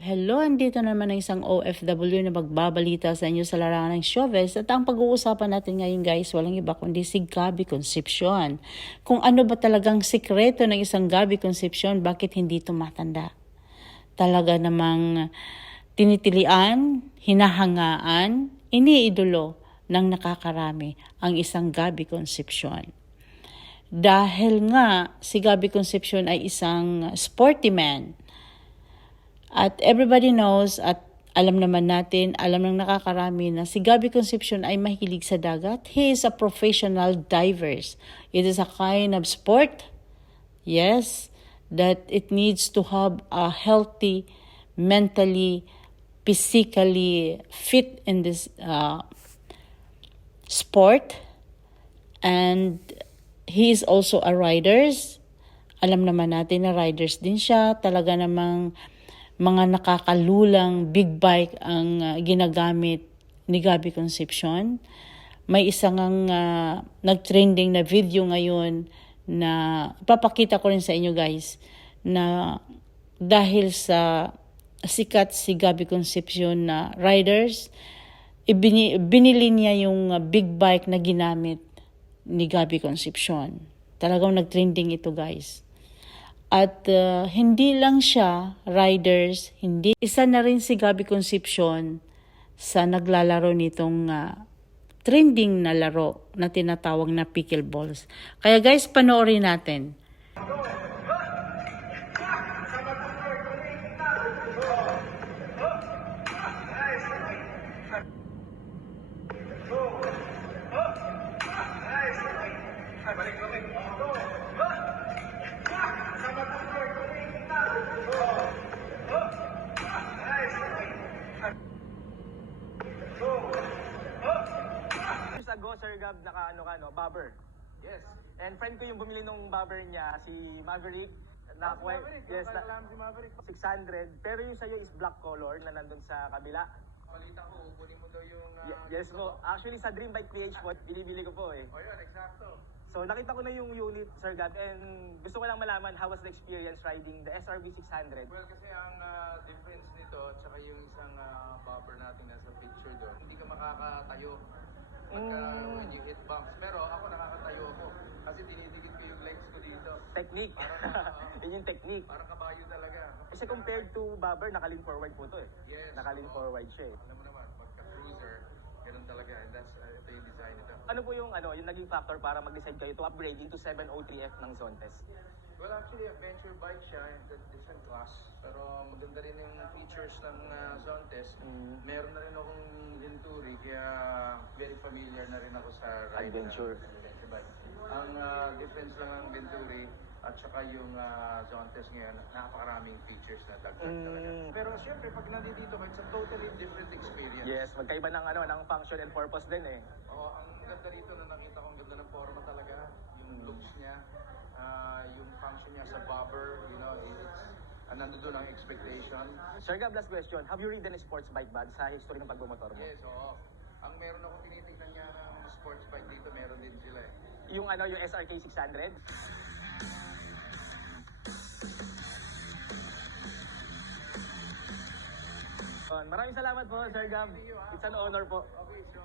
Hello, andito naman ang isang OFW na magbabalita sa inyo sa larangan ng showbiz at ang pag-uusapan natin ngayon guys, walang iba kundi si Gabby Concepcion. Kung ano ba talagang sikreto ng isang Gabby Concepcion, bakit hindi tumatanda? Talaga namang tinitilian, hinahangaan, iniidolo ng nakakarami ang isang Gabby Concepcion. Dahil nga si Gabby Concepcion ay isang sporty man. At everybody knows at alam naman natin, alam ng nakakarami na si Gabby Concepcion ay mahilig sa dagat. He is a professional diver. It is a kind of sport, yes, that it needs to have a healthy, mentally, physically fit in this sport. And he is also a riders. Alam naman natin na riders din siya. Talaga namang mga nakakalulang big bike ang ginagamit ni Gabby Concepcion. May isang nag-trending na video ngayon na ipapakita ko rin sa inyo guys na dahil sa sikat si Gabby Concepcion na riders, binili niya yung big bike na ginamit ni Gabby Concepcion. Talagang nag-trending ito guys. At hindi lang siya, riders, hindi. Isa na rin si Gabby Concepcion sa naglalaro nitong trending na laro na tinatawag na pickleballs. Kaya guys, panoorin natin. Ago, Sir Gab, bobber. Yes. And friend ko yung bumili nung bobber niya, si Maverick. Maverick, Yes, alam si Maverick. 600. Pero yung sa'yo is black color na nandun sa kabila. Balita ko, kunin mo daw yung... Yes po. Actually, sa Dream Bike PH po, binibili ko po eh. O yun, eksakto. So, nakita ko na yung unit, Sir Gab, and gusto ko lang malaman how was the experience riding the SRB 600? Well, kasi ang difference nito, tsaka yung isang bobber natin nasa picture doon, hindi ka makakatayo pagka when you hit bumps. Pero ako nakakatayo ako kasi dinidikit ko yung legs ko dito. Technique. Yun yung technique. Parang kabayo talaga. Kasi compared to bobber, nakalin forward po to eh. Yes. Nakalin forward siya eh. Alam mo naman, pagka cruiser, ganun talaga. And that's, ito yung design nito. Ano po yung naging factor para mag-decide kayo to upgrade into 703F ng Zontes? Well, actually, adventure bike siya, different class. Pero maganda rin yung features ng Zontes. Meron na rin akong Venturi, kaya very familiar na rin ako sa ride Adventure. Adventure bike. Ang difference lang ng Venturi at saka yung Zontes ngayon, napakaraming features na dagdag talaga. Pero syempre, pag nandito ka, it's a totally different experience. Yes, magkaiba ng function and purpose din eh. Oo, ang ganda rito na nakita ko, ang ganda ng forma talaga. Yung looks niya, yung function niya sa bobber, you know, it's nandun ang expectation. Sir Gab, last question. Have you ridden a sports bike bag sa history ng pagbumotor mo? Yes, oo. Ang meron akong tinitingnan niya ng sports bike dito, meron din sila eh. Yung yung SRK 600? Maraming salamat po, Sir Gab. It's an honor po. Okay, so